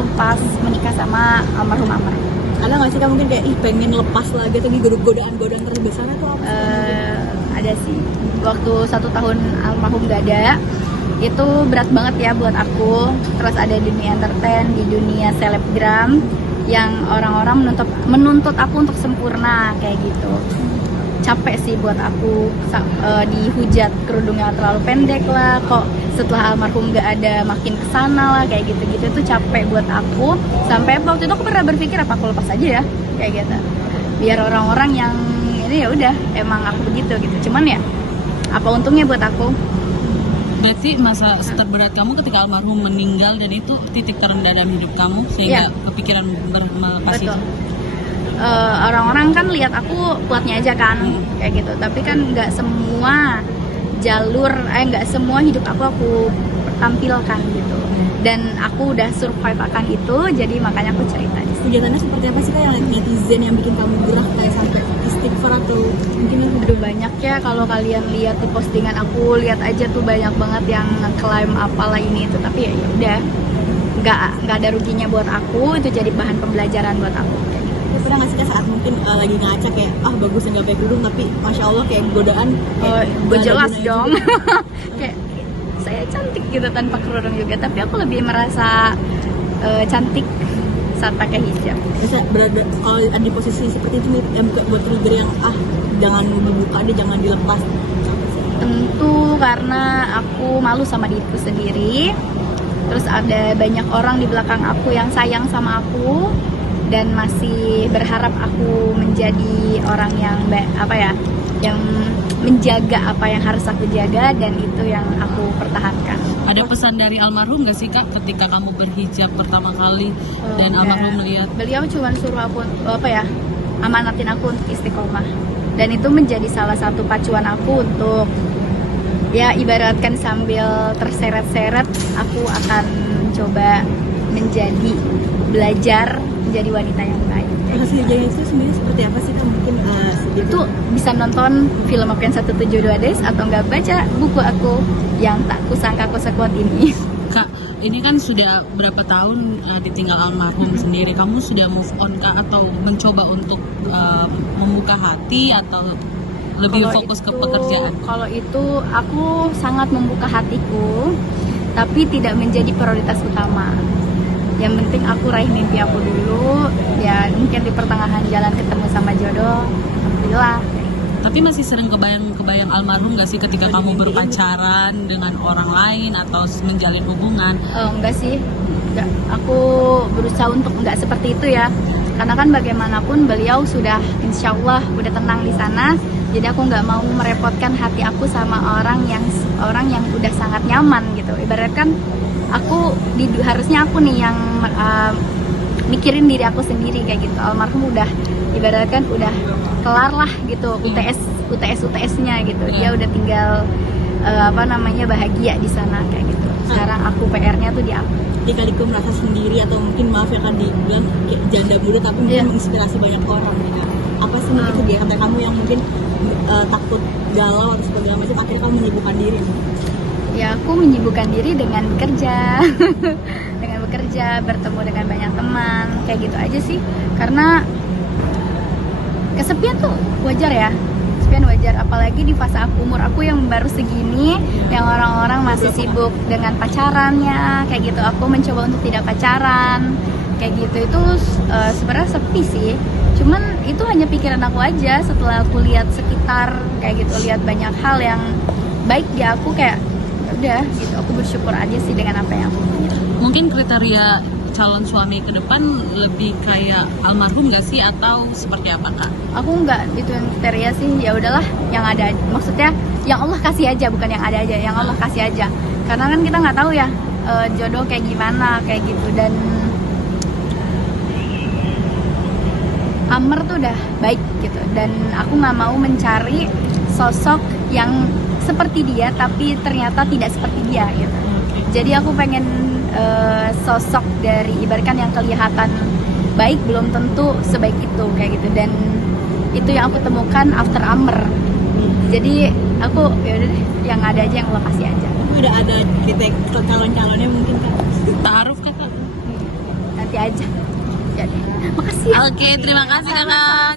aku pas menikah sama almarhum Amr. Ada nggak sih Kak mungkin kayak pengen lepas lagi tapi godaan terbesar itu apa? Ada sih, waktu 1 tahun almarhum gak ada, itu berat banget ya buat aku. Terus ada dunia entertain, di dunia selebgram yang orang-orang menuntut aku untuk sempurna kayak gitu. Capek sih buat aku, dihujat kerudungnya terlalu pendek lah, kok setelah almarhum gak ada makin kesana lah kayak gitu-gitu. Itu capek buat aku, sampai waktu itu aku pernah berpikir apa aku lepas aja ya kayak gitu, biar orang-orang yang ini ya udah emang aku begitu gitu. Cuman ya apa untungnya buat aku. Berarti masa terberat kamu ketika almarhum meninggal dan itu titik terendah dalam hidup kamu sehingga kepikiran melepas itu. Orang-orang kan lihat aku kuatnya aja kan kayak gitu, tapi kan nggak semua jalur, nggak semua hidup aku tampilkan gitu, dan aku udah survive akan itu, jadi makanya aku cerita. Kegiatannya seperti apa sih Kak yang netizen yang bikin kamu gerah kayak sampai istighfar atau mungkin udah banyak ya, kalau kalian lihat di postingan aku, lihat aja tuh banyak banget yang nge-claim apalah ini itu, tapi ya udah nggak ada ruginya buat aku, itu jadi bahan pembelajaran buat aku. Pernah nggak sih Kak saat mungkin lagi ngaca kayak bagus nggak pakai kerudung tapi masya Allah kayak godaan jelas dong kayak saya cantik gitu tanpa kerudung juga, tapi aku lebih merasa cantik saat pakai hijab. Bisa berada kalau ada di posisi seperti itu yang buat trigger yang jangan dibuka deh, jangan dilepas. Tentu karena aku malu sama diriku sendiri, terus ada banyak orang di belakang aku yang sayang sama aku dan masih berharap aku menjadi orang yang yang menjaga apa yang harus aku jaga, dan itu yang aku pertahankan. Ada pesan dari almarhum gak sih Kak ketika kamu berhijab pertama kali dan almarhum melihat? Beliau cuma suruh aku amanatin aku untuk istiqomah, dan itu menjadi salah satu pacuan aku untuk ya ibaratkan sambil terseret-seret aku akan coba belajar menjadi wanita yang baik. Proses hijabnya itu sendiri seperti apa sih Kak? Mungkin itu bisa nonton film aku yang 172 Days atau nggak baca buku aku yang tak kusangka aku sekuat ini. Kak, ini kan sudah berapa tahun ditinggal almarhum sendiri. Kamu sudah move on Kak atau mencoba untuk membuka hati atau lebih fokus ke pekerjaan? Kalau itu aku sangat membuka hatiku, tapi tidak menjadi prioritas utama. Yang penting aku raih mimpi aku dulu, ya mungkin di pertengahan jalan ketemu sama jodoh, alhamdulillah. Tapi masih sering kebayang almarhum gak sih ketika kamu berpacaran dengan orang lain atau menjalin hubungan? Enggak sih, enggak. Aku berusaha untuk enggak seperti itu ya, karena kan bagaimanapun beliau sudah insya Allah udah tenang di sana, jadi aku nggak mau merepotkan hati aku sama orang yang udah sangat nyaman gitu. Ibaratkan harusnya aku nih yang mikirin diri aku sendiri kayak gitu. Almarhum udah ibaratkan udah kelar lah gitu UTS-nya gitu. Dia udah tinggal bahagia di sana kayak gitu. Sekarang aku PR-nya tuh di aku. Ketika Diko merasa sendiri atau mungkin maaf ya kan dibilang janda muda tapi mungkin menginspirasi banyak orang gitu. Apa sih mungkin kegiatan kamu yang mungkin takut galau atau segala macam akhirnya kamu menyibukkan diri? Ya aku menyibukkan diri dengan bekerja dengan bekerja, bertemu dengan banyak teman kayak gitu aja sih, karena kesepian tuh wajar ya, kesepian wajar, apalagi di fase umur aku yang baru segini, yang orang-orang masih sibuk dengan pacarannya kayak gitu. Aku mencoba untuk tidak pacaran kayak gitu, itu sebenarnya sepi sih, cuman itu hanya pikiran aku aja. Setelah aku lihat sekitar kayak gitu, lihat banyak hal yang baik di aku, kayak udah gitu, aku bersyukur aja sih dengan apa yang aku punya. Mungkin kriteria calon suami ke depan lebih kayak almarhum gak sih atau seperti apa Kak? Aku nggak itu yang kriteria sih, ya udahlah yang ada, maksudnya yang Allah kasih aja, bukan yang ada aja, yang Allah kasih aja, karena kan kita nggak tahu ya jodoh kayak gimana kayak gitu. Dan Amr tuh udah baik gitu, dan aku nggak mau mencari sosok yang seperti dia tapi ternyata tidak seperti dia gitu. Jadi aku pengen sosok dari ibaratkan yang kelihatan baik belum tentu sebaik itu kayak gitu, dan itu yang aku temukan after Amr. Jadi aku ya udah deh, yang ada aja, yang Allah kasih aja. Udah ada kritik calon-calonnya mungkin Kak? Ta'aruf Kak? hati aja. Jadi, makasih ya. Oke, terima kasih kakak.